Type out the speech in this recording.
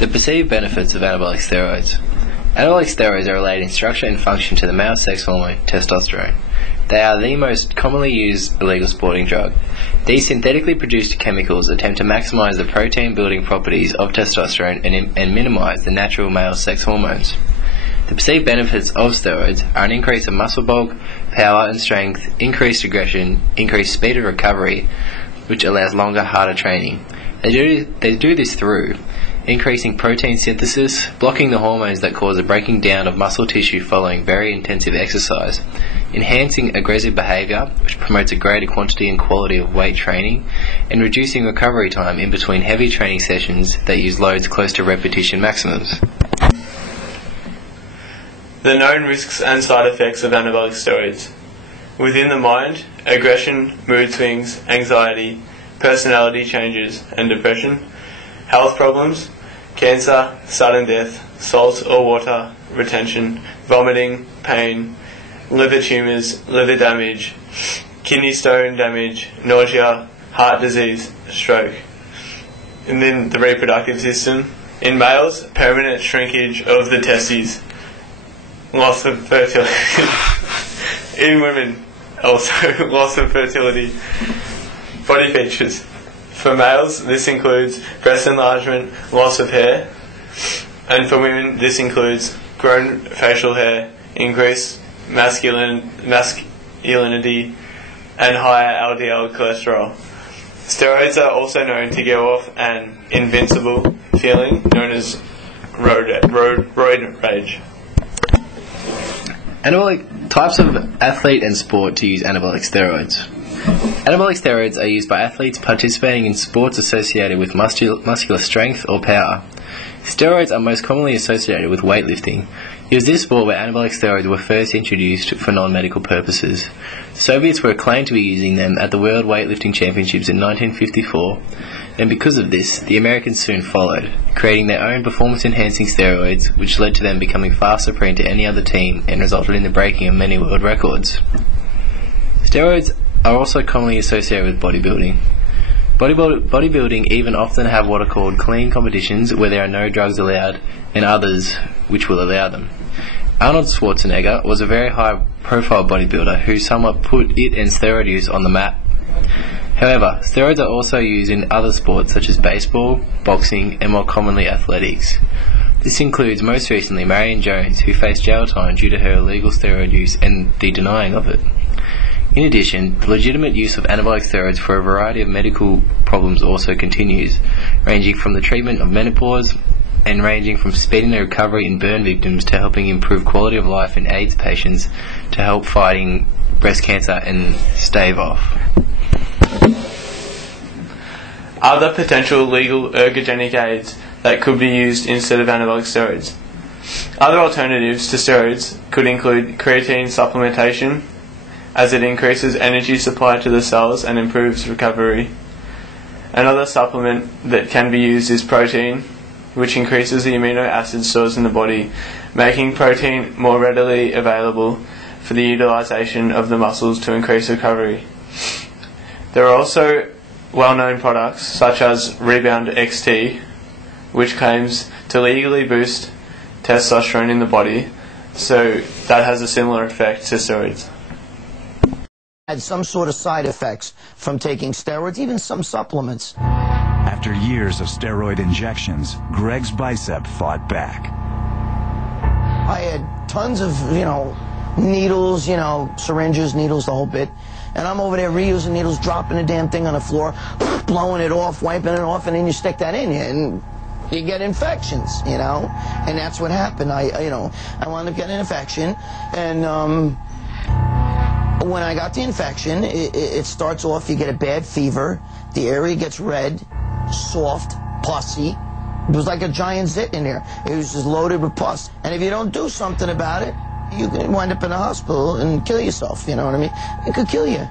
The perceived benefits of anabolic steroids. Anabolic steroids are related in structure and function to the male sex hormone, testosterone. They are the most commonly used illegal sporting drug. These synthetically produced chemicals attempt to maximize the protein-building properties of testosterone and minimize the natural male sex hormones. The perceived benefits of steroids are an increase of muscle bulk, power and strength, increased aggression, increased speed of recovery, which allows longer, harder training. They do this through increasing protein synthesis, blocking the hormones that cause a breaking down of muscle tissue following very intensive exercise, enhancing aggressive behaviour, which promotes a greater quantity and quality of weight training, and reducing recovery time in between heavy training sessions that use loads close to repetition maximums. The known risks and side effects of anabolic steroids. Within the mind, aggression, mood swings, anxiety, personality changes and depression, health problems, cancer, sudden death, salt or water retention, vomiting, pain, liver tumours, liver damage, kidney stone damage, nausea, heart disease, stroke. And then the reproductive system. In males, permanent shrinkage of the testes, loss of fertility. In women, also loss of fertility. Body features. For males, this includes breast enlargement, loss of hair, and for women, this includes grown facial hair, increased masculinity, and higher LDL cholesterol. Steroids are also known to give off an invincible feeling known as roid rage. Types of athlete and sport to use anabolic steroids. Anabolic steroids are used by athletes participating in sports associated with muscular strength or power. Steroids are most commonly associated with weightlifting. It was this sport where anabolic steroids were first introduced for non-medical purposes. The Soviets were acclaimed to be using them at the World Weightlifting Championships in 1954, and because of this, the Americans soon followed, creating their own performance-enhancing steroids, which led to them becoming far superior to any other team and resulted in the breaking of many world records. Steroids are also commonly associated with bodybuilding. Bodybuilding even often have what are called clean competitions where there are no drugs allowed and others which will allow them. Arnold Schwarzenegger was a very high-profile bodybuilder who somewhat put it and steroid use on the map. However, steroids are also used in other sports such as baseball, boxing, and more commonly athletics. This includes most recently Marion Jones, who faced jail time due to her illegal steroid use and the denying of it. In addition, the legitimate use of anabolic steroids for a variety of medical problems also continues, ranging from the treatment of menopause and ranging from speeding the recovery in burn victims to helping improve quality of life in AIDS patients to help fighting breast cancer and stave off. Other potential legal ergogenic aids that could be used instead of anabolic steroids. Other alternatives to steroids could include creatine supplementation, as it increases energy supply to the cells and improves recovery. Another supplement that can be used is protein, which increases the amino acid stores in the body, making protein more readily available for the utilization of the muscles to increase recovery. There are also well-known products such as Rebound XT, which claims to legally boost testosterone in the body, so that has a similar effect to steroids. Had some sort of side effects from taking steroids, even some supplements. After years of steroid injections, Greg's bicep fought back. I had tons of, needles, syringes, needles, the whole bit. And I'm over there reusing needles, dropping the damn thing on the floor, blowing it off, wiping it off, and then you stick that in you, and you get infections, And that's what happened. I wound up getting an infection, and when I got the infection, it starts off, you get a bad fever, the area gets red, soft, pussy. It was like a giant zit in there. It was just loaded with pus. And if you don't do something about it, you can wind up in a hospital and kill yourself, you know what I mean? It could kill you.